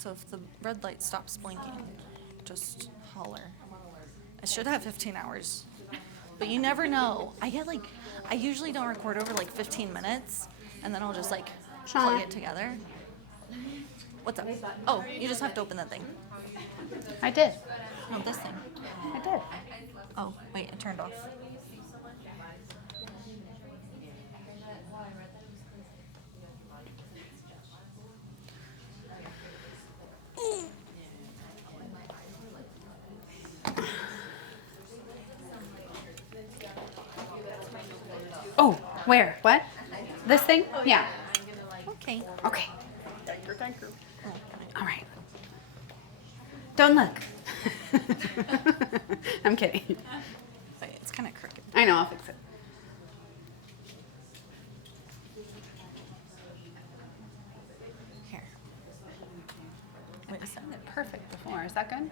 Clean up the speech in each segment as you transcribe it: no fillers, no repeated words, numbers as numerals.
So if the red light stops blinking, just holler. I should have 15 hours. But you never know. I usually don't record over like 15 minutes, and then I'll just like plug it together. What's up? Oh, you just have to open that thing. I did. No, this thing. I did. Oh, wait, it turned off. Oh, where? What? This thing? Yeah. Okay. Okay. All right. Don't look. I'm kidding. Wait, it's kind of crooked. I know, I'll fix it. Here. It sounded perfect before. Is that good?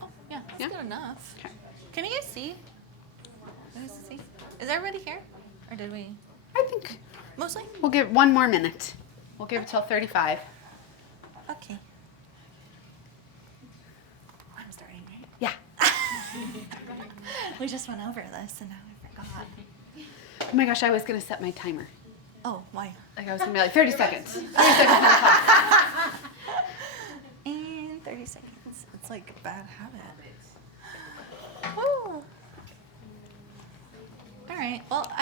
Oh, yeah, that's Yeah? good enough. Okay. Can you guys see? Can you guys see? Is everybody here? Or did we? I think Mostly? we'll give it 1 more minute. We'll give it till 35. Okay. I'm starting, right? Yeah. We just went over this and now I forgot. Oh my gosh, I was going to set my timer. Oh, why? Like I was going to be like 30 seconds. 30 seconds on the clock. And 30 seconds. It's like a bad habit. Woo. All right. Well,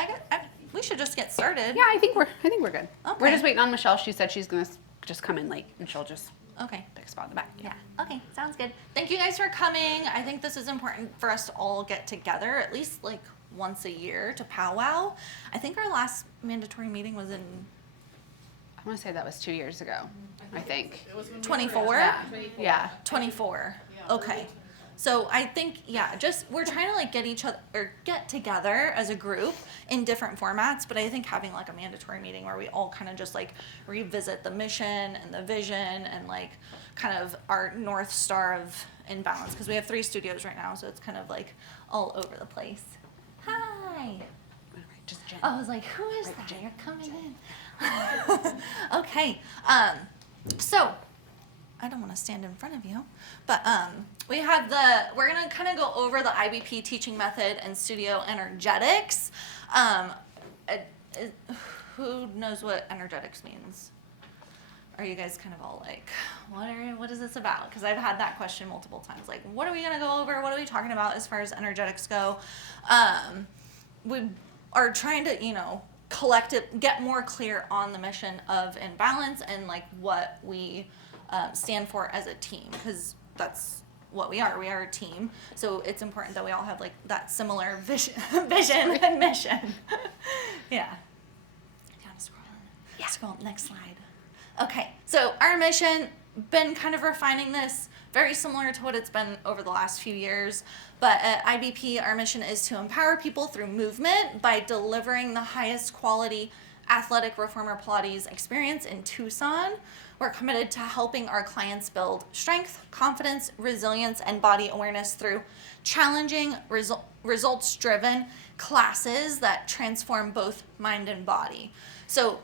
we should just get started. Yeah, I think we're good. We're Okay. just waiting on Michelle. She said she's going to just come in late and she'll just Okay. take a spot in the back. Yeah. Okay. Sounds good. Thank you guys for coming. I think this is important for us to all get together at least like once a year to powwow. I think our last mandatory meeting was in I want to say that was 2 years ago, I think. 24. Yeah. 24. Okay. So I think, yeah, just we're trying to like get together as a group in different formats, but I think having like a mandatory meeting where we all kind of just like revisit the mission and the vision and like kind of our North Star of In Balance, because we have 3 studios right now, so it's kind of like all over the place. Hi. Just Jen. I was like, who is that? You're coming in. Okay. So I don't want to stand in front of you, but we're going to kind of go over the IBP teaching method and studio energetics. Who knows what energetics means? Are you guys kind of all like, what is this about? Because I've had that question multiple times. Like, what are we going to go over? What are we talking about as far as energetics go? We are trying to, get more clear on the mission of In Balance and like what we stand for as a team, because that's what we are. We are a team, so it's important that we all have like that similar vision and mission. Yeah. Kind of scrolling. Yeah. Scroll next slide. Okay, so our mission, been kind of refining this, very similar to what it's been over the last few years. But at IBP, our mission is to empower people through movement by delivering the highest quality athletic reformer Pilates experience in Tucson. We're committed to helping our clients build strength, confidence, resilience, and body awareness through challenging, results-driven classes that transform both mind and body. So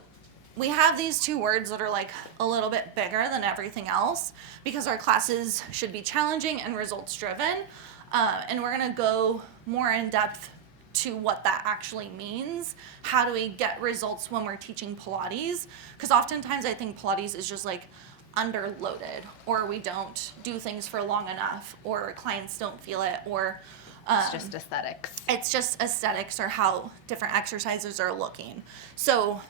we have these 2 words that are like a little bit bigger than everything else because our classes should be challenging and results-driven. And we're going to go more in depth to what that actually means. How do we get results when we're teaching Pilates? Because oftentimes I think Pilates is just like underloaded, or we don't do things for long enough, or clients don't feel it, or It's just aesthetics. It's just aesthetics or how different exercises are looking. So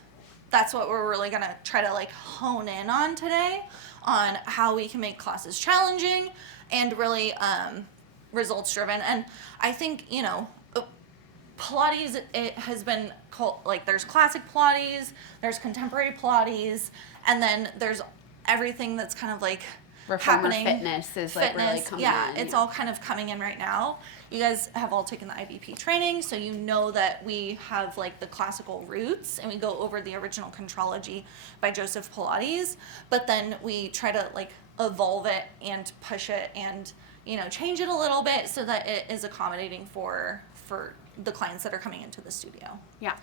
that's what we're really gonna try to like hone in on today, on how we can make classes challenging and really results driven. And I think, Pilates, it has been called, like, there's classic Pilates, there's contemporary Pilates, and then there's everything that's kind of like Reformer happening. fitness is like really coming in. It's all kind of coming in right now. You guys have all taken the IBP training, so you know that we have like the classical roots, and we go over the original contrology by Joseph Pilates, but then we try to like evolve it and push it and change it a little bit so that it is accommodating for the clients that are coming into the studio. Yeah.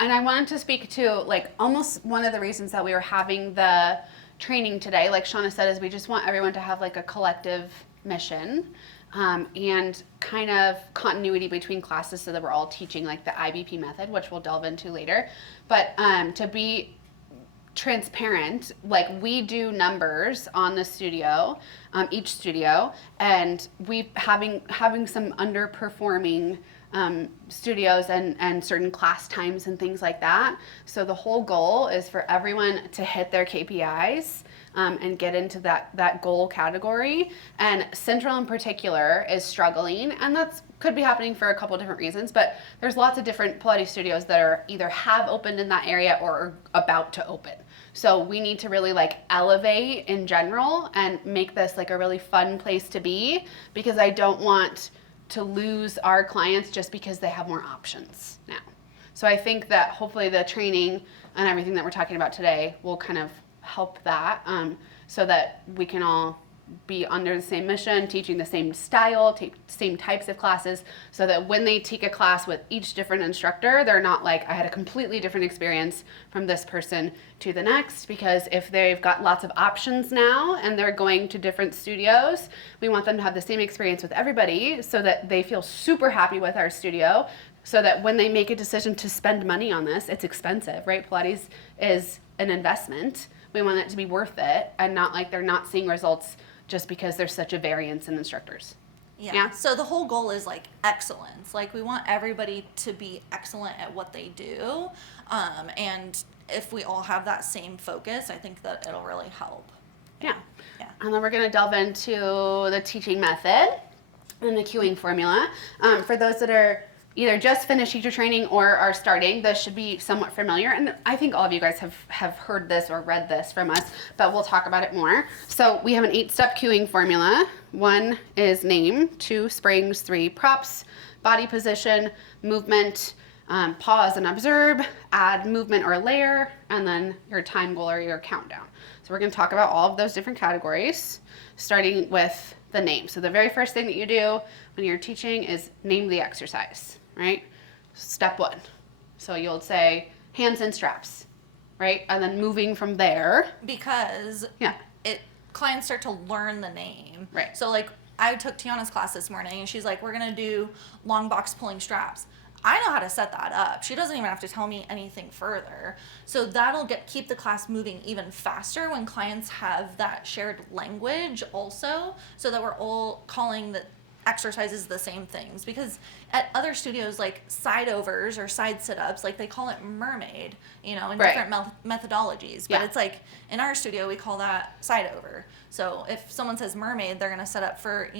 And I wanted to speak to like almost one of the reasons that we were having the training today, like Shauna said, is we just want everyone to have like a collective mission and kind of continuity between classes so that we're all teaching like the IBP method, which we'll delve into later. But to be transparent, like we do numbers on the studio, each studio, and we having some underperforming studios and certain class times and things like that. So the whole goal is for everyone to hit their KPIs and get into that goal category. And Central in particular is struggling, and that's could be happening for a couple different reasons, but there's lots of different Pilates studios that are either have opened in that area or are about to open. So we need to really like elevate in general and make this like a really fun place to be, because I don't want to lose our clients just because they have more options now. So I think that hopefully the training and everything that we're talking about today will kind of help that, so that we can all be under the same mission, teaching the same style, take same types of classes, so that when they take a class with each different instructor, they're not like, I had a completely different experience from this person to the next. Because if they've got lots of options now and they're going to different studios, we want them to have the same experience with everybody so that they feel super happy with our studio, so that when they make a decision to spend money on this, it's expensive, right? Pilates is an investment. We want it to be worth it, and not like they're not seeing results just because there's such a variance in instructors. Yeah. So the whole goal is like excellence. Like we want everybody to be excellent at what they do. And if we all have that same focus, I think that it'll really help. Yeah. Yeah. And then we're going to delve into the teaching method and the cueing formula. For those that are either just finished teacher training or are starting, this should be somewhat familiar. And I think all of you guys have heard this or read this from us, but we'll talk about it more. So we have an 8-step cueing formula. 1 is name, 2 springs, 3 props, body position, movement, pause and observe, add movement or layer, and then your time goal or your countdown. So we're going to talk about all of those different categories, starting with the name. So the very first thing that you do when you're teaching is name the exercise, right? Step 1. So you'll say hands and straps, right? And then moving from there. Because clients start to learn the name. Right. So like I took Tiana's class this morning and she's like, we're going to do long box pulling straps. I know how to set that up. She doesn't even have to tell me anything further. So that'll keep the class moving even faster when clients have that shared language also, so that we're all calling the exercises the same things. Because at other studios, like side overs or side sit-ups, like they call it mermaid, in different methodologies. But it's like in our studio, we call that side over. So if someone says mermaid, they're going to set up for,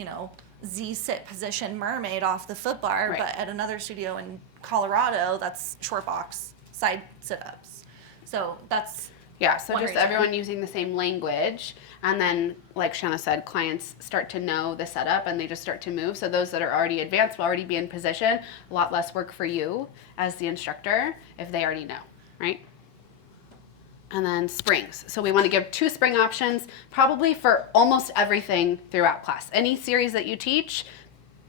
Z sit position mermaid off the foot bar, Right. but at another studio in Colorado, that's short box side sit-ups. So that's So one just reason. everyone using the same language, and then like Shanna said, clients start to know the setup and they just start to move. So those that are already advanced will already be in position. A lot less work for you as the instructor if they already know, right? And then springs. So we want to give 2 spring options, probably for almost everything throughout class. Any series that you teach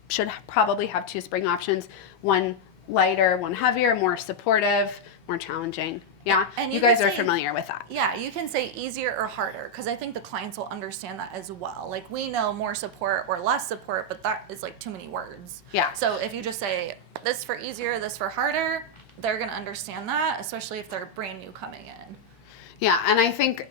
should probably have 2 spring options, 1 lighter, 1 heavier, more supportive, more challenging. Yeah, And you you guys can are say- familiar with that. Yeah, you can say easier or harder, because I think the clients will understand that as well. Like we know more support or less support, but that is like too many words. Yeah. So if you just say this for easier, this for harder, they're going to understand that, especially if they're brand new coming in. Yeah, and I think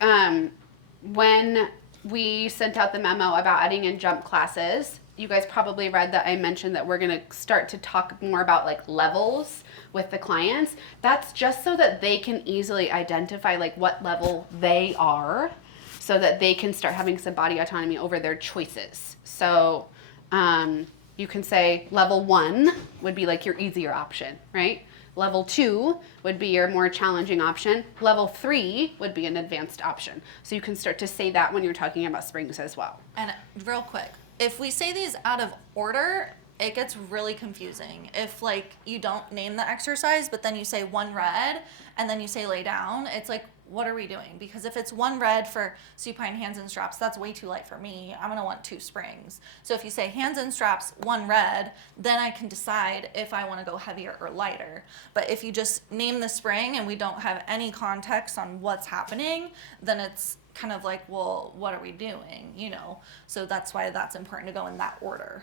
when we sent out the memo about adding in jump classes, you guys probably read that I mentioned that we're going to start to talk more about like levels with the clients. That's just so that they can easily identify like what level they are, so that they can start having some body autonomy over their choices. So you can say level 1 would be like your easier option, right? Level 2 would be your more challenging option. Level 3 would be an advanced option. So you can start to say that when you're talking about springs as well. And real quick, if we say these out of order, it gets really confusing. If like you don't name the exercise, but then you say 1 red and then you say lay down, it's like what are we doing? Because if it's one red for supine hands and straps, that's way too light for me. I'm going to want 2 springs. So if you say hands and straps, 1 red, then I can decide if I want to go heavier or lighter. But if you just name the spring and we don't have any context on what's happening, then it's kind of like, well, what are we doing? You know, so that's why that's important to go in that order.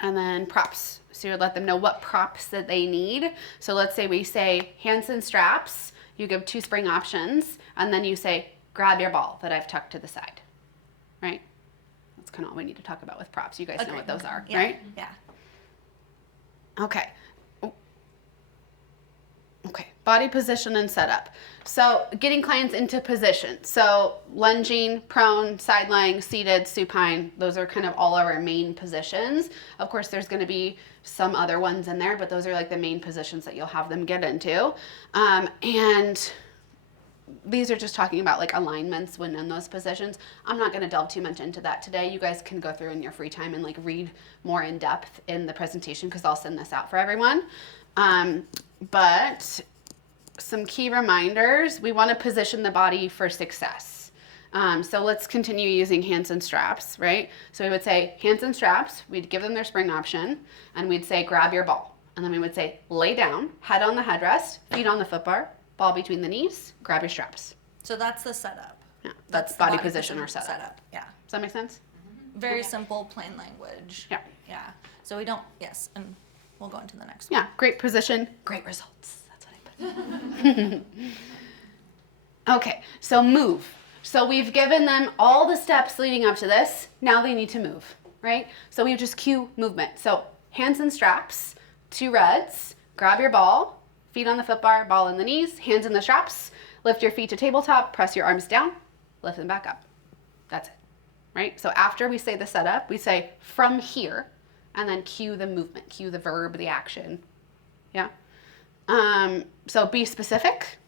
And then props. So you would let them know what props that they need. So let's say we say hands and straps. You give 2 spring options, and then you say, grab your ball that I've tucked to the side, right? That's kind of all we need to talk about with props. You guys know what those are, Yeah. right? Yeah. Okay. Okay, body position and setup. So getting clients into position. So lunging, prone, side lying, seated, supine, those are kind of all of our main positions. Of course, there's gonna be some other ones in there, but those are like the main positions that you'll have them get into. And these are just talking about like alignments when in those positions. I'm not gonna delve too much into that today. You guys can go through in your free time and like read more in depth in the presentation because I'll send this out for everyone. But some key reminders, we want to position the body for success. So let's continue using hands and straps, right? So we would say hands and straps, we'd give them their spring option, and we'd say grab your ball. And then we would say lay down, head on the headrest, feet on the footbar, ball between the knees, grab your straps. So that's the setup. Yeah, that's body position or setup. Yeah. Does that make sense? Very simple, plain language. Yeah. Yeah. So we don't, yes, and we'll go into the next one. Yeah, great position, great results. That's what I put. Okay, so move. So we've given them all the steps leading up to this. Now they need to move, right? So we just cue movement. So hands and straps, 2 reds, grab your ball, feet on the footbar, ball in the knees, hands in the straps, lift your feet to tabletop, press your arms down, lift them back up. That's it, right? So after we say the setup, we say from here, and then cue the movement, cue the verb, the action. Yeah. So be specific,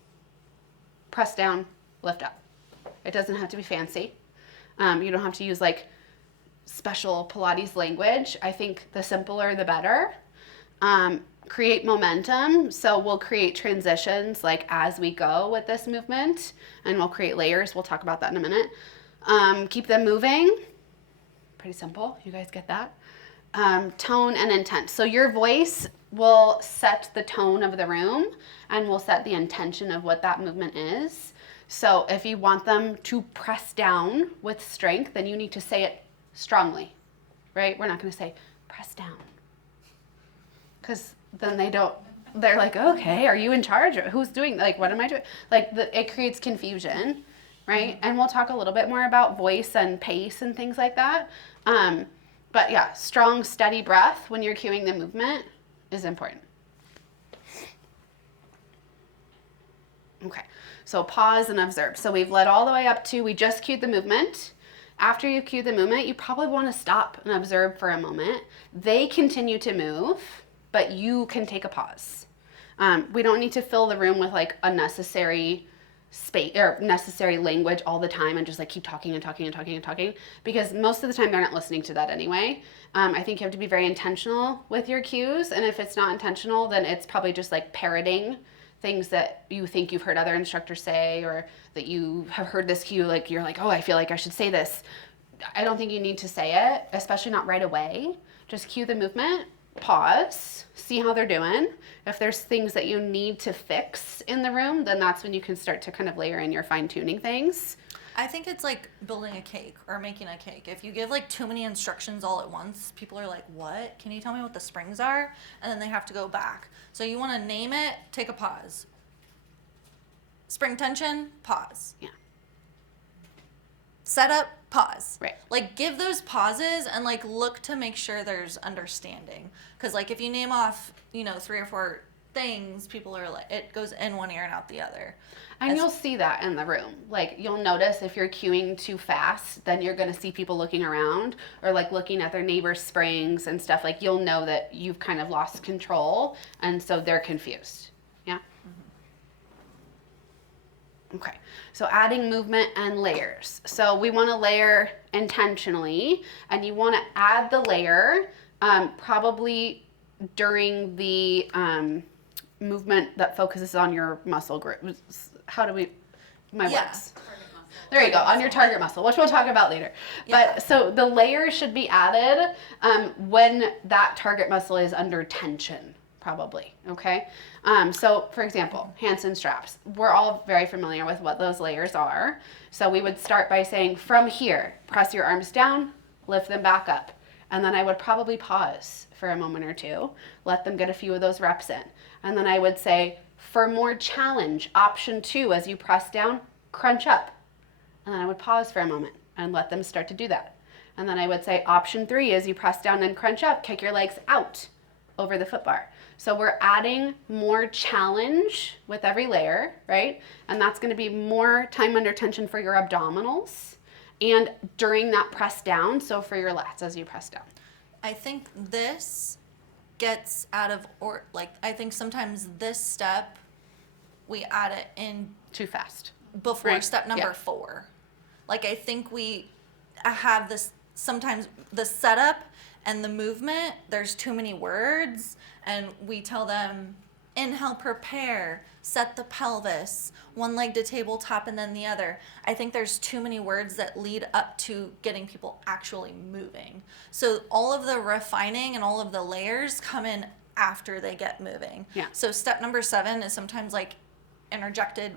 press down, lift up. It doesn't have to be fancy. You don't have to use like special Pilates language. I think the simpler, the better. Create momentum. So we'll create transitions like as we go with this movement, and we'll create layers. We'll talk about that in a minute. Keep them moving. Pretty simple. You guys get that? Tone and intent. So your voice will set the tone of the room and will set the intention of what that movement is. So if you want them to press down with strength, then you need to say it strongly, right? We're not going to say press down, because then they're like, okay, are you in charge? Who's doing, like, what am I doing? Like, it creates confusion, right? And we'll talk a little bit more about voice and pace and things like that. But yeah, strong, steady breath when you're cueing the movement is important. Okay, so pause and observe. So we've led all the way up to, we just cued the movement. After you cue the movement, you probably want to stop and observe for a moment. They continue to move, but you can take a pause. We don't need to fill the room with like unnecessary space or necessary language all the time and just like keep talking and talking and talking and talking, because most of the time they're not listening to that anyway. I think you have to be very intentional with your cues, and if it's not intentional, then it's probably just like parroting things that you think you've heard other instructors say, or that you have heard this cue, like you're like, oh, I feel like I should say this. I don't think you need to say it, especially not right away. Just cue the movement, pause, see how they're doing. If there's things that you need to fix in the room, then that's when you can start to kind of layer in your fine-tuning things. I think it's like building a cake or making a cake. If you give like too many instructions all at once, people are like, what? Can you tell me what the springs are? And then they have to go back. So you want to name it, take a pause. Spring tension, pause. Yeah. Setup, pause. Right. Like give those pauses and like look to make sure there's understanding. Because like if you name off, 3 or 4 things, people are like, it goes in one ear and out the other. And you'll see that in the room. Like you'll notice if you're cueing too fast, then you're going to see people looking around or like looking at their neighbor's springs and stuff. Like you'll know that you've kind of lost control, and so they're confused. Yeah. Mm-hmm. Okay. So adding movement and layers. So we want to layer intentionally, and you want to add the layer probably during the movement that focuses on your muscle group. How do we, my Yeah. words. There you go, on your target muscle, which we'll talk about later. Yeah. But so the layers should be added when that target muscle is under tension, probably, okay? So for example, handstand straps. We're all very familiar with what those layers are. So we would start by saying, from here, press your arms down, lift them back up. And then I would probably pause for a moment or two, let them get a few of those reps in. And then I would say, for more challenge, option 2, as you press down, crunch up. And then I would pause for a moment and let them start to do that. And then I would say, option 3, as you press down and crunch up, kick your legs out over the foot bar. So we're adding more challenge with every layer, right? And that's going to be more time under tension for your abdominals and during that press down, so for your lats as you press down. I think this gets out of, or like, I think sometimes this step, we add it in Too fast. before Right. step number Yeah. 4. Like, I think we have this, sometimes the setup and the movement, there's too many words, and we tell them, inhale, prepare, set the pelvis, one leg to tabletop and then the other. I think there's too many words that lead up to getting people actually moving. So all of the refining and all of the layers come in after they get moving. Yeah. So step number 7 is sometimes like interjected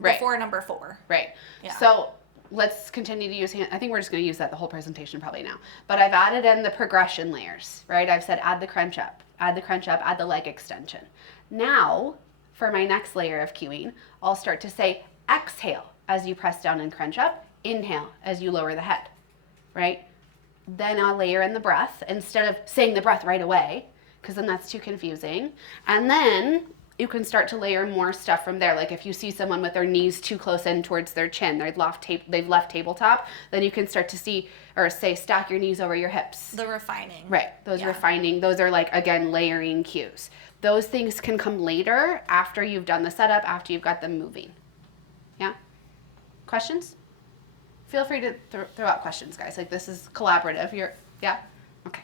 Right. before number 4. Right. Yeah. So let's continue to use hand. I think we're just going to use that the whole presentation probably now. But I've added in the progression layers, right? I've said add the crunch up, add the crunch up, add the leg extension. Now, for my next layer of cueing, I'll start to say exhale as you press down and crunch up, inhale as you lower the head, right? Then I'll layer in the breath instead of saying the breath right away, because then that's too confusing. And then you can start to layer more stuff from there. Like if you see someone with their knees too close in towards their chin, they've left tabletop, then you can start to see or say stack your knees over your hips. The refining. Right. Those Yeah. refining, those are like, again, layering cues. Those things can come later after you've done the setup, after you've got them moving. Yeah? Questions? Feel free to throw out questions, guys. Like this is collaborative. Yeah? Okay.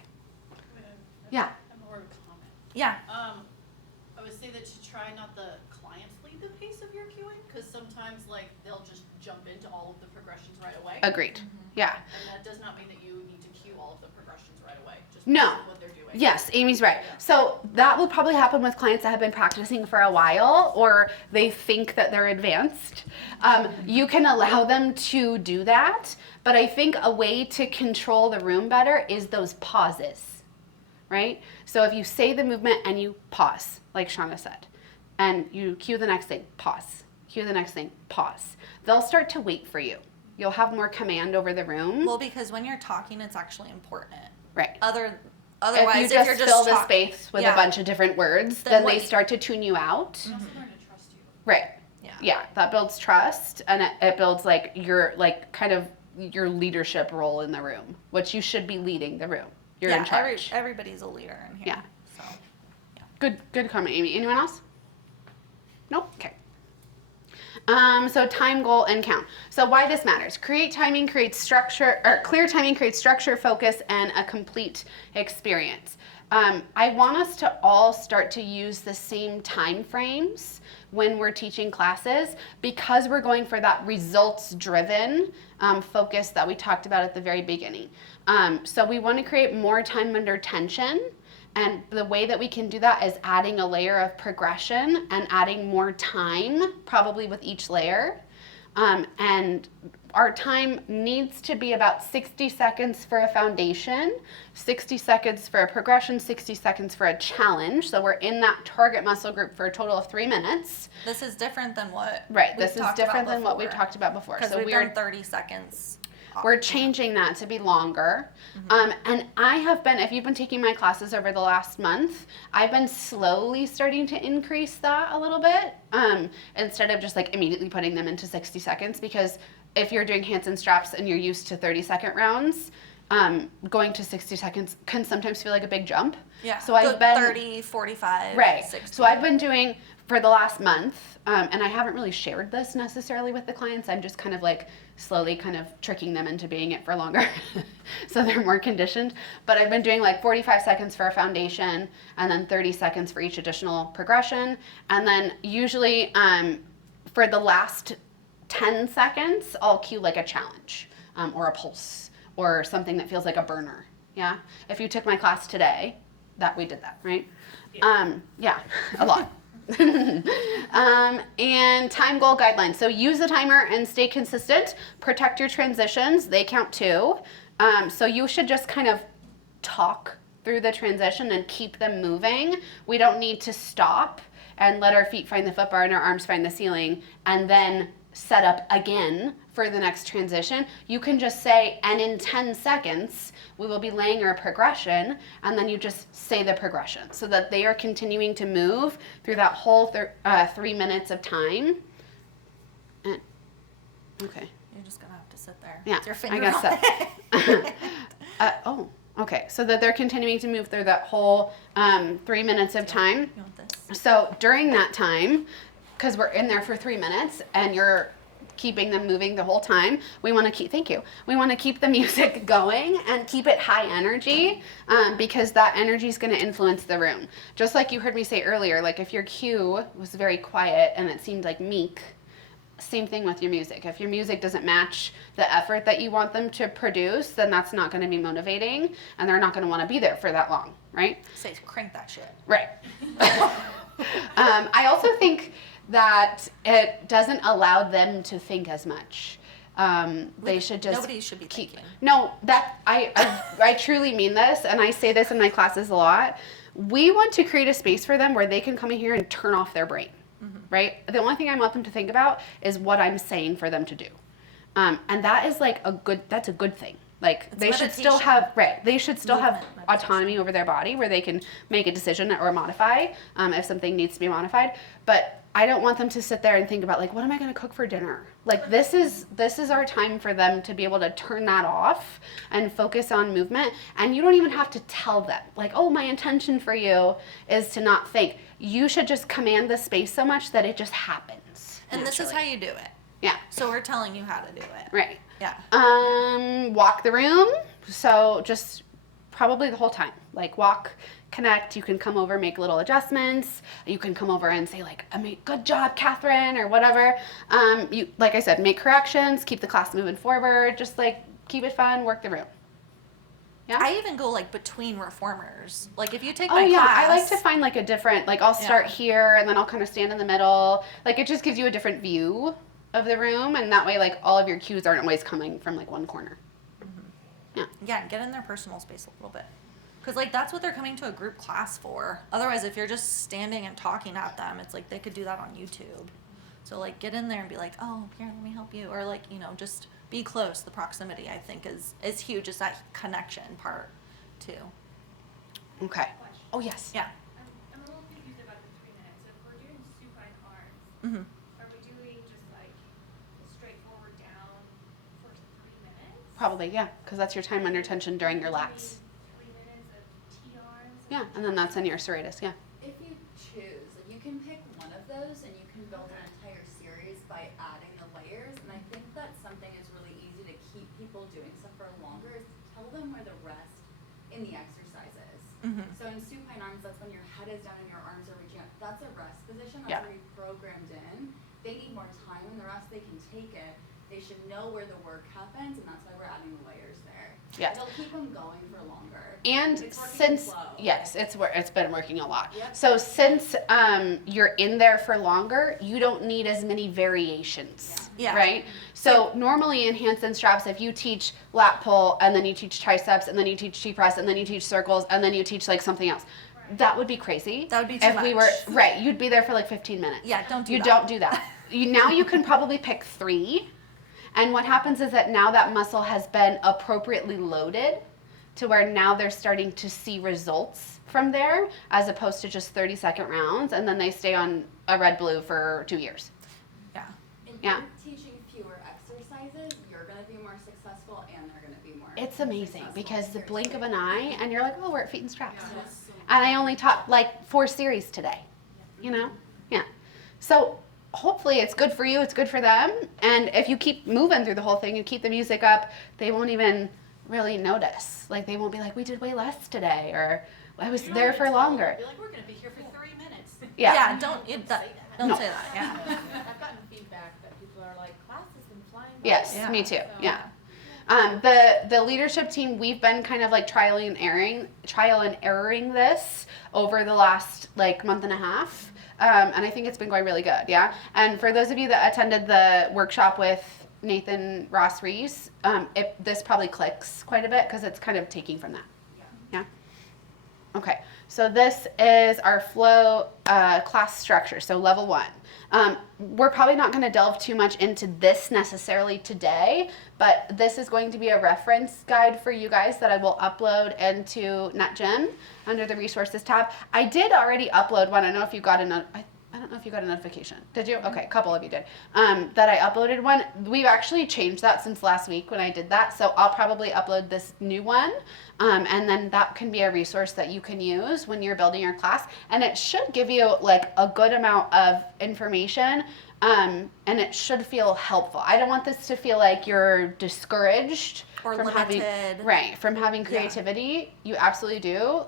Yeah. I'm more of a comment. Yeah. I would say that you try not the clients lead the pace of your queuing, because sometimes like they'll just jump into all of the progressions right away. Agreed. Yeah. And that does not mean that you need to cue all of the progressions right away. Just No. because of what they're doing. Yes, Amy's right. So that will probably happen with clients that have been practicing for a while or they think that they're advanced. You can allow them to do that, but I think a way to control the room better is those pauses, right? So if you say the movement and you pause, like Shauna said, and you cue the next thing, pause, cue the next thing, pause, they'll start to wait for you. You'll have more command over the room. Well, because when you're talking, it's actually important. Right. Otherwise, if you're just fill the talk- space with Yeah. a bunch of different words, Then then what they you- start to tune you out. You also learn to trust you. Right. Yeah. Yeah, that builds trust, and it builds like your kind of your leadership role in the room, which you should be leading the room. You're in charge. Everybody's a leader in here. Yeah. So. Good comment, Amy. Anyone else? Nope. Okay. So time, goal, and count. So why this matters. Create timing creates structure, or clear timing creates structure, focus, and a complete experience. I want us to all start to use the same time frames when we're teaching classes because we're going for that results-driven focus that we talked about at the very beginning. So we want to create more time under tension. And the way that we can do that is adding a layer of progression and adding more time, probably with each layer. And our time needs to be about 60 seconds for a foundation, 60 seconds for a progression, 60 seconds for a challenge. So we're in that target muscle group for a total of 3 minutes. This is different than what. Right, we've this is talked different about than what we've before. talked about before. Because So we've done 30 seconds. we're changing that to be longer. And I have been, if you've been taking my classes over the last month, I've been slowly starting to increase that a little bit instead of just like immediately putting them into 60 seconds. Because if you're doing handstand straps and you're used to 30-second rounds, going to 60 seconds can sometimes feel like a big jump. Yeah. So I've been 30, 45, right. 60. So I've been doing for the last month, and I haven't really shared this necessarily with the clients, I'm just kind of like slowly kind of tricking them into being it for longer so they're more conditioned. But I've been doing like 45 seconds for a foundation and then 30 seconds for each additional progression. And then usually for the last 10 seconds, I'll cue like a challenge or a pulse or something that feels like a burner. Yeah. If you took my class today, we did that, right? Yeah, a lot. And time goal guidelines. So use the timer and stay consistent. Protect your transitions. They count too. So you should just kind of talk through the transition and keep them moving. We don't need to stop and let our feet find the foot bar and our arms find the ceiling and then set up again for the next transition. You can just say, and in 10 seconds, we will be laying our progression, and then you just say the progression so that they are continuing to move through that whole 3 minutes of time. And, okay. You're just gonna have to sit there. Yeah, with your finger I guess so. Okay. So that they're continuing to move through that whole 3 minutes of time. You want this? So during that time, because we're in there for 3 minutes and you're keeping them moving the whole time, we want to keep the music going and keep it high energy because that energy is going to influence the room. Just like you heard me say earlier, like if your cue was very quiet and it seemed like meek, same thing with your music. If your music doesn't match the effort that you want them to produce, then that's not going to be motivating and they're not going to want to be there for that long, right? Say, crank that shit. Right. I also think that it doesn't allow them to think as much. They should just Nobody should be thinking. No, that I truly mean this, and I say this in my classes a lot. We want to create a space for them where they can come in here and turn off their brain, right? The only thing I want them to think about is what I'm saying for them to do, and that is like that's a good thing. Like It's they should still meditation. have they should still have Movement meditation. autonomy over their body where they can make a decision or modify if something needs to be modified. But I don't want them to sit there and think about like, what am I going to cook for dinner? Like this is our time for them to be able to turn that off and focus on movement. And you don't even have to tell them like, oh, my intention for you is to not think. You should just command the space so much that it just happens. And this is how you do it. Yeah. So we're telling you how to do it. Right. Yeah. Walk the room. So just probably the whole time. Like walk, connect. You can come over, make little adjustments. You can come over and say like, good job, Catherine, or whatever. You, like I said, make corrections, keep the class moving forward. Just like keep it fun, work the room. Yeah. I even go like between reformers. Like if you take Oh my yeah, class. I like to find like a different, like I'll start Yeah. here and then I'll kind of stand in the middle. Like it just gives you a different view of the room, and that way like all of your cues aren't always coming from like one corner. Yeah, get in their personal space a little bit. Because, like, that's what they're coming to a group class for. Otherwise, if you're just standing and talking at them, it's like they could do that on YouTube. So, like, get in there and be like, oh, here, let me help you. Or, like, you know, just be close. The proximity, I think, is huge. It's that connection part, too. Okay. Oh yes. Yeah. I'm a little confused about the 3 minutes. If we're doing supine arms, Mm-hmm. are we doing just like straightforward down for 3 minutes? Probably, yeah, because that's your time under tension during your lats. 3 minutes of T arms? Yeah, and then that's in your serratus, yeah. If you choose, like you can pick one of those and you can build an entire series by adding the layers. And I think that something is really easy to keep people doing stuff for longer is to tell them where the rest in the exercise is. Mm-hmm. So in supine arms, that's when your head is down and your arms are reaching up. That's a rest position. That's Yeah. already programmed in. They need more time, and the rest they can take it. They should know where the work happens, and that's why we're adding the layers there. Yeah. It'll keep them going for longer. And It's working since slow. yes, it's been working a lot. Yep. So since you're in there for longer, you don't need as many variations. Yeah. Right? So normally in handstand straps, if you teach lat pull and then you teach triceps and then you teach T-press and then you teach circles and then you teach like something else, that would be crazy. That would be too if we much. were right. You'd be there for like 15 minutes. Yeah, don't do you that. don't do that. Now you can probably pick 3. And what happens is that now that muscle has been appropriately loaded to where now they're starting to see results from there as opposed to just 30-second rounds, and then they stay on a red blue for 2 years. Yeah. If Yeah. you're teaching fewer exercises, you're going to be more successful and they're going to be more It's amazing successful. because the blink of an eye and you're like, oh, we're at feet and straps. Yes. And I only taught like 4 series today, you know? Yeah. So hopefully it's good for you, it's good for them. And if you keep moving through the whole thing and keep the music up, they won't even really notice. Like they won't be like, we did way less today, or I was You don't there have to for tell them. longer. Be like, we're gonna be here for 3 minutes. Yeah. Don't Say don't that. don't No. say that. Yeah. I've gotten feedback that people are like, class has been flying by. Yes, Yeah. me too. So- Yeah. The leadership team, we've been kind of like trial and erroring this over the last like month and a half. And I think it's been going really good. Yeah. And for those of you that attended the workshop with Nathan Ross Rees, this probably clicks quite a bit because it's kind of taking from that. Yeah. Okay. So this is our flow class structure. So level 1. We're probably not going to delve too much into this necessarily today, but this is going to be a reference guide for you guys that I will upload into NetGym under the resources tab. I did already upload one. I don't know if you got I don't know if you got a notification. Did you? Okay, a couple of you did. That I uploaded one. We've actually changed that since last week when I did that, so I'll probably upload this new one, and then that can be a resource that you can use when you're building your class, and it should give you like a good amount of information, and it should feel helpful. I don't want this to feel like you're discouraged Or from limited. from having creativity. You absolutely do.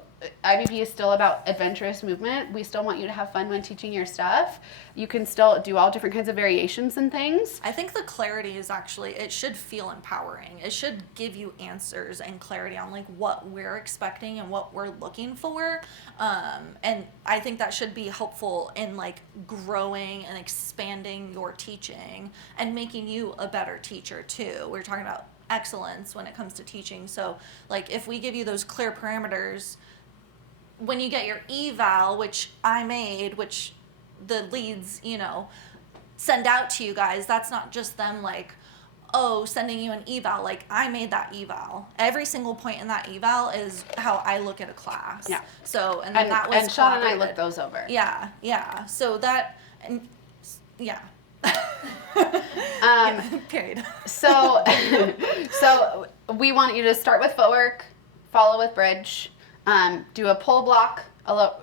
IBP is still about adventurous movement. We still want you to have fun when teaching your stuff. You can still do all different kinds of variations and things. I think the clarity is actually, it should feel empowering. It should give you answers and clarity on like what we're expecting and what we're looking for. And I think that should be helpful in like growing and expanding your teaching and making you a better teacher too. We're talking about excellence when it comes to teaching. So like if we give you those clear parameters, when you get your eval, which I made, which the leads, send out to you guys, that's not just them like, oh, sending you an eval. Like I made that eval. Every single point in that eval is how I look at a class. Yeah. So, and then that was and Sean and I collaborated. looked those over. Yeah. So that, and yeah. Period. So, so we want you to start with footwork, follow with bridge, do a pull block,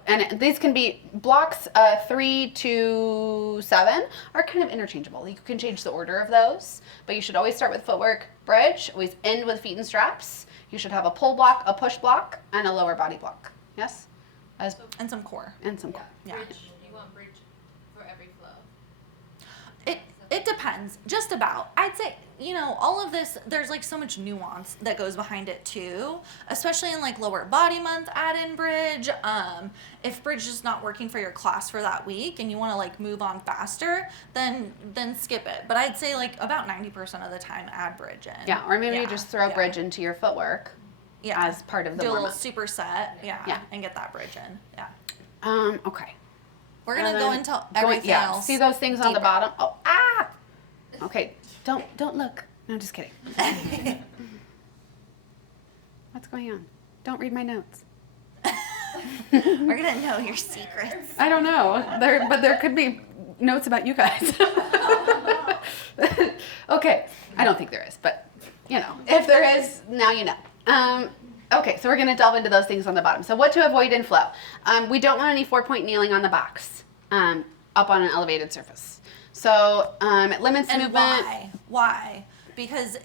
and these can be blocks 3 to 7 are kind of interchangeable. You can change the order of those, but you should always start with footwork, bridge, always end with feet and straps. You should have a pull block, a push block, and a lower body block. Yes? And some core. And some core. Yeah. Bridge, you want bridge for every flow. It depends, just about. I'd say, all of this, there's like so much nuance that goes behind it too, especially in like lower body month, add in bridge. If bridge is not working for your class for that week and you want to like move on faster, then skip it. But I'd say like about 90% of the time add bridge in. Yeah, or maybe you just throw bridge into your footwork as part of the do a little warm-up. superset, Yeah. and get that bridge in. Yeah. Okay. We're gonna And go then into everything else. See those things on the deeper. bottom? Oh, okay, don't look. No, I'm just kidding. What's going on? Don't read my notes. We're gonna know your secrets. I don't know. But there could be notes about you guys. Okay, I don't think there is, but if there is, now you know. Okay, so we're going to delve into those things on the bottom. So what to avoid in flow. We don't want any 4-point kneeling on the box up on an elevated surface. So it limits And movement. why? Because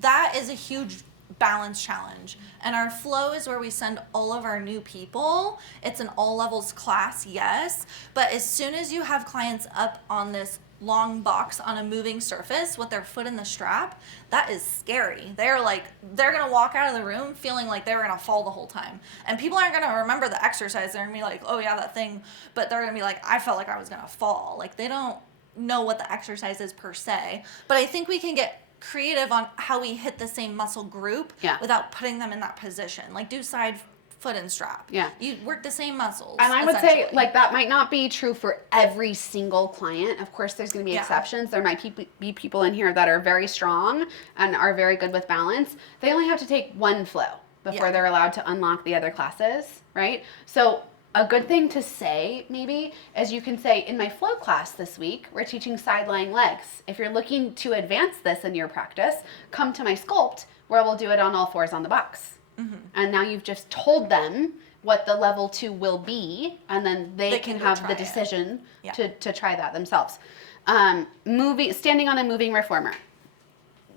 that is a huge balance challenge. And our flow is where we send all of our new people. It's an all levels class, yes. But as soon as you have clients up on this long box on a moving surface with their foot in the strap, that is scary. They're gonna walk out of the room feeling like they were gonna fall the whole time. And people aren't gonna remember the exercise. They're gonna be like, oh yeah, that thing. But they're gonna be like, I felt like I was gonna fall. Like they don't know what the exercise is per se. But I think we can get creative on how we hit the same muscle group without putting them in that position. Like do side foot and strap. Yeah. You work the same muscles. And I would say, essentially. like, that might not be true for every single client. Of course, there's going to be exceptions. There might be people in here that are very strong and are very good with balance. They only have to take one flow before they're allowed to unlock the other classes, right? So a good thing to say, maybe, is you can say, in my flow class this week, we're teaching side lying legs. If you're looking to advance this in your practice, come to my sculpt, where we'll do it on all fours on the box. Mm-hmm. And now you've just told them what the level 2 will be, and then they can go have try the it. decision Yeah. to try that themselves. Standing on a moving reformer.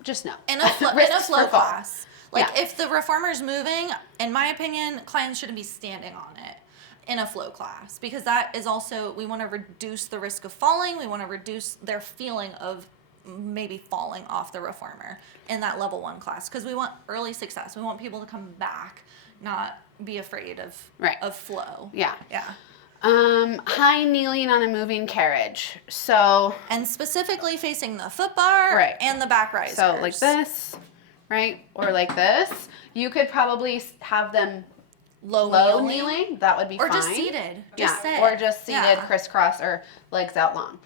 Just no. In a flow Risks for fall. class. Like Yeah. if the reformer's moving, in my opinion, clients shouldn't be standing on it in a flow class, because that is also, we want to reduce the risk of falling. We want to reduce their feeling of maybe falling off the reformer in that level 1 class, because we want early success. We want people to come back, not be afraid of Right. of flow. Yeah. Yeah. High kneeling on a moving carriage. So And specifically facing the foot bar Right. and the back risers. So like this, right? Or like this. You could probably have them low kneeling. That would be or fine. just seated. Just sit. Or just seated, Yeah. crisscross, or legs out long.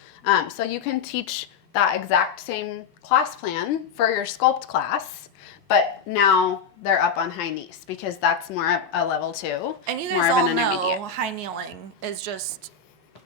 So you can teach that exact same class plan for your sculpt class, but now they're up on high knees because that's more a level 2. And you more guys of all an intermediate. know high kneeling is just,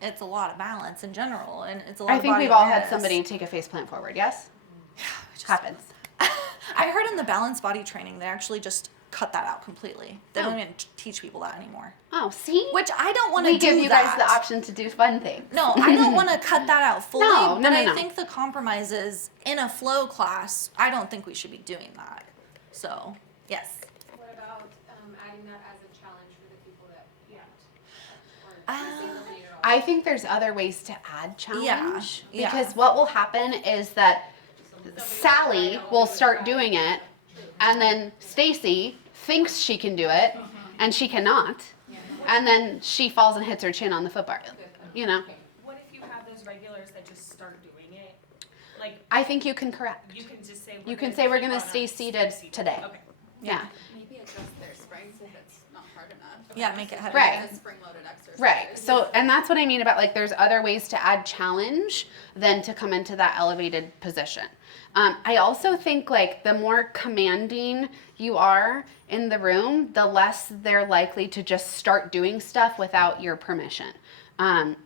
it's a lot of balance in general, and it's a lot I of think body we've all had awareness. somebody take a face plant forward, yes? It just- Happens. I heard in the balance body training, they actually just cut that out completely. They Oh. don't even teach people that anymore. Oh, see? Which I don't want to We do give you that. guys the option to do fun things. No, I don't want to cut that out fully. No, but no, I no. think the compromise is in a flow class, I don't think we should be doing that. So, yes. What about adding that as a challenge for the people that can't? Or Uh, eliminate it all? I think there's other ways to add challenge. Yeah. Because what will happen is that Sally will start doing it, and then Stacy thinks she can do it, and she cannot. And then she falls and hits her chin on the foot bar. You know? What if you have those regulars that just start doing it? Like, I think you can correct. you can just say, You can say we're gonna keep on stay it, seated today. Okay. Yeah. Maybe adjust their springs if it's not hard enough. Yeah, make it heavy. Right. A spring-loaded exercise. Right. So, and that's what I mean about like, there's other ways to add challenge than to come into that elevated position. I also think like the more commanding you are in the room, the less they're likely to just start doing stuff without your permission.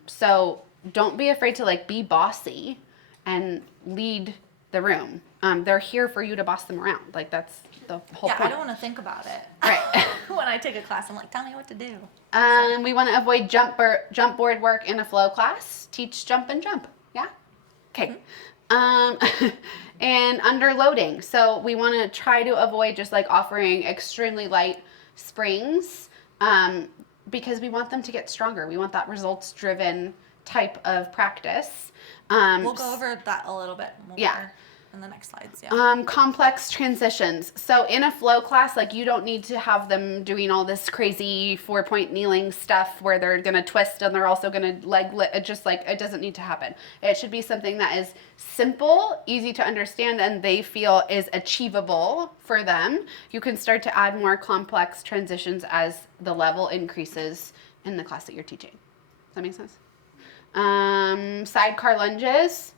So don't be afraid to like be bossy and lead the room. They're here for you to boss them around. Like that's the whole Yeah, point. I don't want to think about it. Right. When I take a class, I'm like, tell me what to do. We want to avoid jump board work in a flow class. Teach jump and jump. Yeah. Okay. And under loading. So we want to try to avoid just like offering extremely light springs, because we want them to get stronger. We want that results driven type of practice. We'll go over that a little bit more Yeah. in the next slides. Yeah. Complex transitions. So in a flow class, like you don't need to have them doing all this crazy 4-point kneeling stuff where they're gonna twist and they're also gonna just like it doesn't need to happen. It should be something that is simple, easy to understand, and they feel is achievable for them. You can start to add more complex transitions as the level increases in the class that you're teaching. Does that make sense? Sidecar lunges.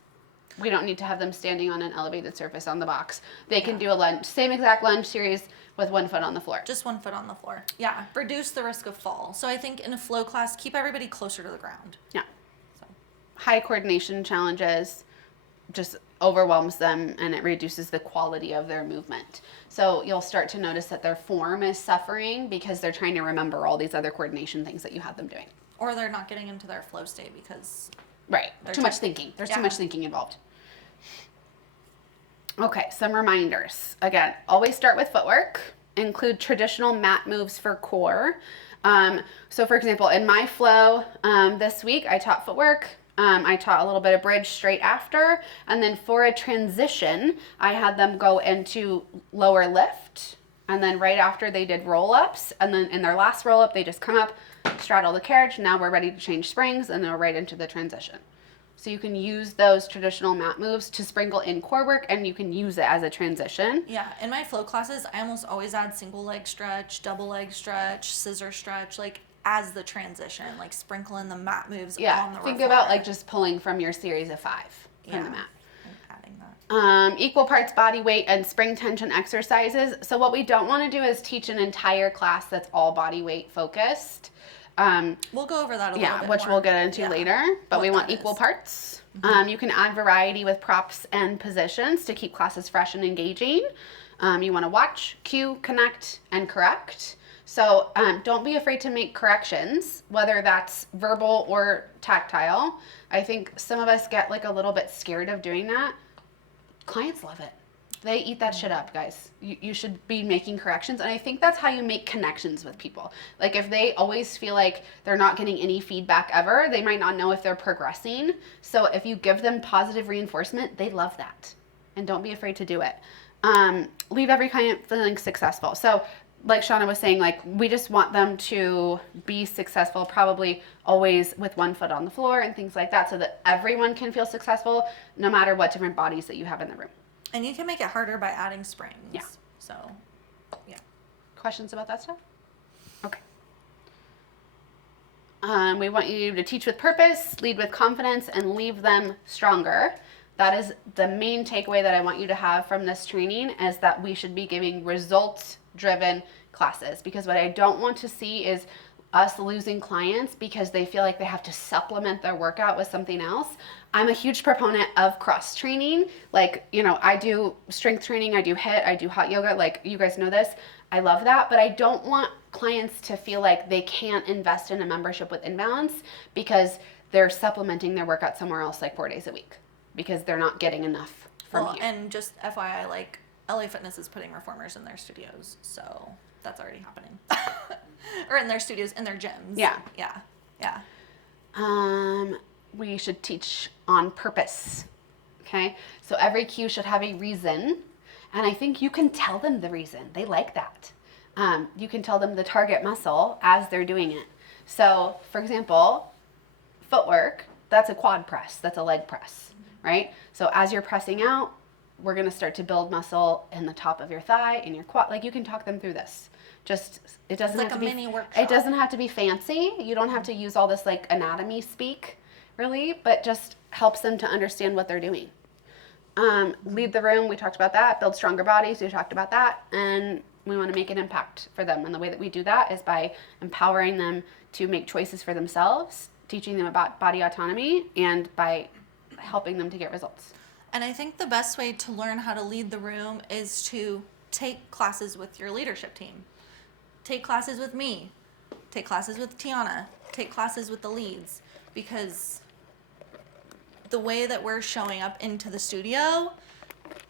We don't need to have them standing on an elevated surface on the box. They can do a lunge, same exact lunge series with 1 foot on the floor. Just 1 foot on the floor. Yeah. Reduce the risk of fall. So I think in a flow class, keep everybody closer to the ground. Yeah. So. High coordination challenges just overwhelms them and it reduces the quality of their movement. So you'll start to notice that their form is suffering because they're trying to remember all these other coordination things that you have them doing. Or they're not getting into their flow state because Right. They're Too much thinking. There's too Yeah. much thinking involved. Okay, some reminders. Again, always start with footwork. Include traditional mat moves for core. So for example, in my flow this week, I taught footwork. I taught a little bit of bridge straight after. And then for a transition, I had them go into lower lift. And then right after they did roll-ups. And then in their last roll-up, they just come up, straddle the carriage. Now we're ready to change springs and they're right into the transition. So you can use those traditional mat moves to sprinkle in core work and you can use it as a transition. yeah, in my flow classes, I almost always add single leg stretch, double leg stretch, scissor stretch, like as the transition, like sprinkle in the mat moves on Yeah, the think reformer. about like just pulling from your series of 5 from Yeah. the mat. And adding that. Equal parts body weight and spring tension exercises. So what we don't want to do is teach an entire class that's all body weight focused. We'll go over that a little Yeah, bit which more. we'll get into Yeah. later, but What we want that equal is. parts. You can add variety with props and positions to keep classes fresh and engaging. You want to watch, cue, connect, and correct. So don't be afraid to make corrections, whether that's verbal or tactile. I think some of us get like a little bit scared of doing that. Clients love it. They eat that shit up, guys. You should be making corrections. And I think that's how you make connections with people. Like if they always feel like they're not getting any feedback ever, they might not know if they're progressing. So if you give them positive reinforcement, they love that. And don't be afraid to do it. Leave every client feeling successful. So like Shauna was saying, like we just want them to be successful, probably always with one foot on the floor and things like that, so that everyone can feel successful no matter what different bodies that you have in the room. And you can make it harder by adding springs. Yeah. So, yeah. Questions about that stuff? Okay. We want you to teach with purpose, lead with confidence, and leave them stronger. That is the main takeaway that I want you to have from this training, is that we should be giving results-driven classes, because what I don't want to see is us losing clients because they feel like they have to supplement their workout with something else. I'm a huge proponent of cross training. Like, you know, I do strength training, I do HIIT, I do hot yoga. Like, you guys know this. I love that, but I don't want clients to feel like they can't invest in a membership with Inbalance because they're supplementing their workout somewhere else like 4 days a week because they're not getting enough from Well, here. and just FYI, like LA Fitness is putting reformers in their studios, so that's already happening. Or in their studios, in their gyms. Yeah. Yeah. Yeah. We should teach on purpose. Okay, so every cue should have a reason, and I think you can tell them the reason. They like that. You can tell them the target muscle as they're doing it. So, for example, footwork, that's a quad press, that's a leg press, right? So as you're pressing out, we're gonna start to build muscle in the top of your thigh, in your quad. Like, you can talk them through this. Just, it doesn't It's like have a to be, mini workshop. it doesn't have to be fancy. You don't have to use all this like anatomy speak, really, but just helps them to understand what they're doing. Lead the room, we talked about that. Build stronger bodies, we talked about that. And we want to make an impact for them. And the way that we do that is by empowering them to make choices for themselves, teaching them about body autonomy, and by helping them to get results. And I think the best way to learn how to lead the room is to take classes with your leadership team. Take classes with me. Take classes with Tiana. Take classes with the leads. Because the way that we're showing up into the studio,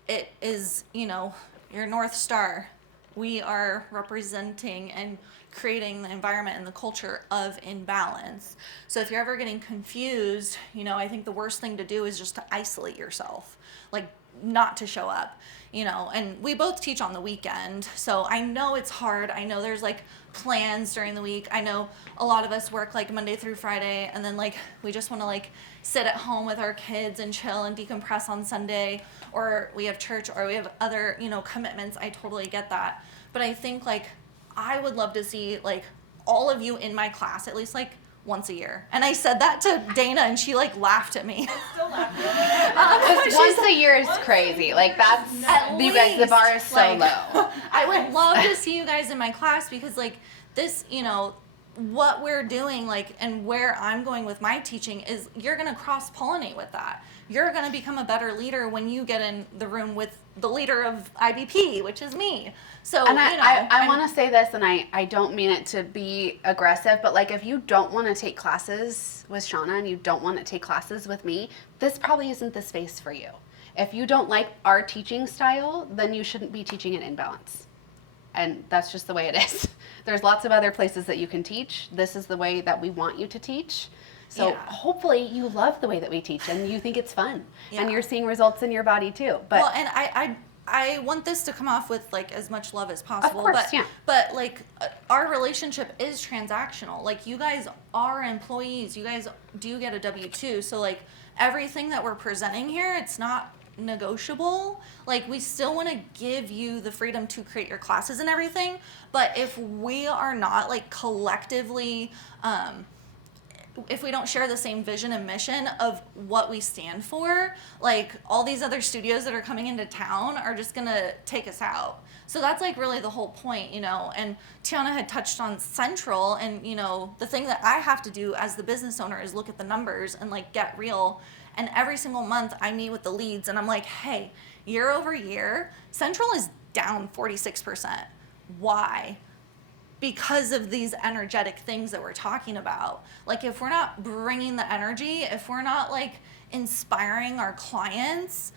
it is, you know, your North Star. We are representing and creating the environment and the culture of Inbalance. So if you're ever getting confused, you know, I think the worst thing to do is just to isolate yourself, like not to show up, you know. And we both teach on the weekend, so I know it's hard. I know there's like plans during the week. I know a lot of us work like Monday through Friday, and then like we just want to like sit at home with our kids and chill and decompress on Sunday, or we have church, or we have other, you know, commitments. I totally get that. But I think like I would love to see like all of you in my class at least like once a year. And I said that to Dana and she like laughed at me. Still laughing. Because once a year is crazy. Like, that's, At you guys, the bar is so like, low. I would love to see you guys in my class because like this, you know, what we're doing, like, and where I'm going with my teaching is you're going to cross pollinate with that. You're going to become a better leader when you get in the room with the leader of IBP, which is me. So, And you know, I want to say this, and I don't mean it to be aggressive, but like, if you don't want to take classes with Shauna and you don't want to take classes with me, this probably isn't the space for you. If you don't like our teaching style, then you shouldn't be teaching at Inbalance. And that's just the way it is. There's lots of other places that you can teach. This is the way that we want you to teach. So Yeah. hopefully you love the way that we teach and you think it's fun. Yeah. And you're seeing results in your body too. But well, and I want this to come off with like as much love as possible. course, but, yeah. But like our relationship is transactional. Like you guys are employees. You guys do get a W-2. So like everything that we're presenting here, it's not negotiable. Like we still want to give you the freedom to create your classes and everything. But if we are not like collectively, if we don't share the same vision and mission of what we stand for, like all these other studios that are coming into town are just gonna take us out. So that's like really the whole point, you know. And Tiana had touched on Central, and you know, the thing that I have to do as the business owner is look at the numbers and like get real. And every single month I meet with the leads and I'm like, hey, year over year, Central is down 46%. Why? because of these energetic things that we're talking about. Like if we're not bringing the energy, if we're not like inspiring our clients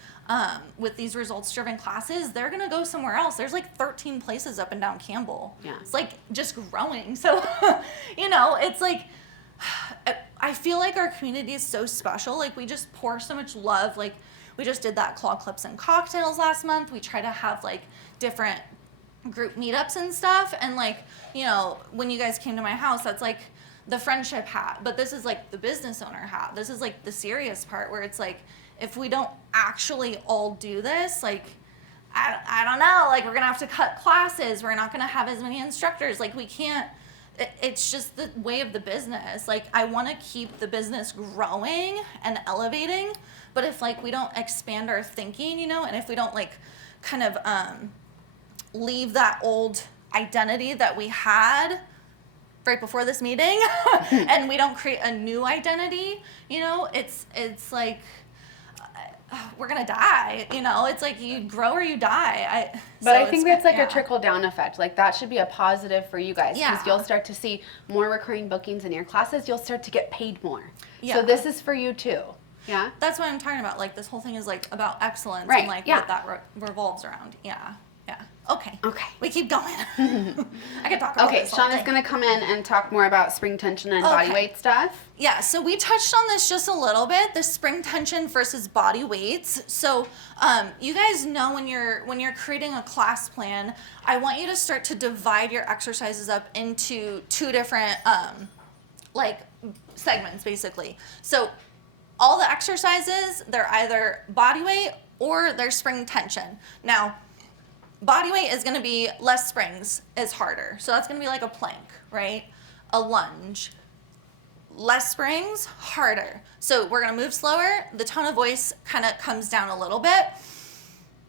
with these results driven classes, they're gonna go somewhere else. There's like 13 places up and down Campbell. Yeah. It's like just growing. So, you know, it's like, I feel like our community is so special. Like we just pour so much love. Like we just did that claw clips and cocktails last month. We try to have like different group meetups and stuff. And like, you know, when you guys came to my house, that's like the friendship hat. But this is like the business owner hat. This is like the serious part where it's like, if we don't actually all do this, like, I don't know, like we're gonna have to cut classes. We're not gonna have as many instructors. Like we can't, it's just the way of the business. Like I want to keep the business growing and elevating, but if like we don't expand our thinking, you know, and if we don't like kind of leave that old identity that we had right before this meeting and we don't create a new identity, you know, it's like we're gonna die, you know. It's like you grow or you die. But I think that's like yeah. a trickle down effect. Like that should be a positive for you guys because Yeah. you'll start to see more recurring bookings in your classes. You'll start to get paid more. Yeah. So this is for you too. Yeah. That's what I'm talking about. Like this whole thing is like about excellence Right, and like yeah. what that revolves around. Yeah. Okay. Okay. We keep going. I could talk about Okay, this all Shauna's day. going to come in and talk more about spring tension and body Okay. weight stuff. Yeah, so we touched on this just a little bit, the spring tension versus body weights. So you guys know when you're creating a class plan, I want you to start to divide your exercises up into two different like segments basically. So all the exercises, they're either body weight or they're spring tension. Now, body weight is going to be less springs is harder. So that's going to be like a plank, right? A lunge. Less springs, harder. So we're going to move slower. The tone of voice kind of comes down a little bit.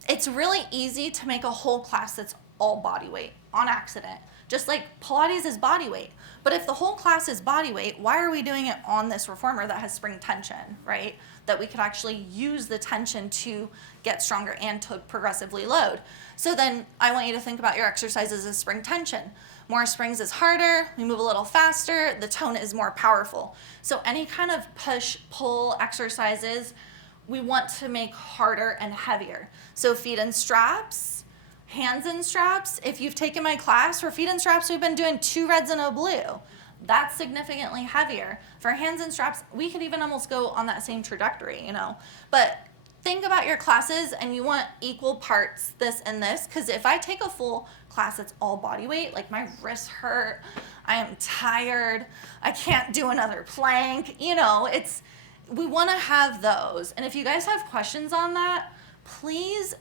It's really easy to make a whole class that's all body weight on accident. Just like Pilates is body weight. But if the whole class is body weight, why are we doing it on this reformer that has spring tension, right? That we could actually use the tension to get stronger and to progressively load. So then I want you to think about your exercises as spring tension. More springs is harder, we move a little faster, the tone is more powerful. So any kind of push-pull exercises, we want to make harder and heavier. So feet in straps, hands in straps. If you've taken my class for feet in straps, we've been doing 2 reds and a blue. That's significantly heavier. For hands in straps, we could even almost go on that same trajectory, you know. But think about your classes and you want equal parts this and this, because if I take a full class that's all body weight, like my wrists hurt, I am tired, I can't do another plank, you know, we want to have those. And if you guys have questions on that, please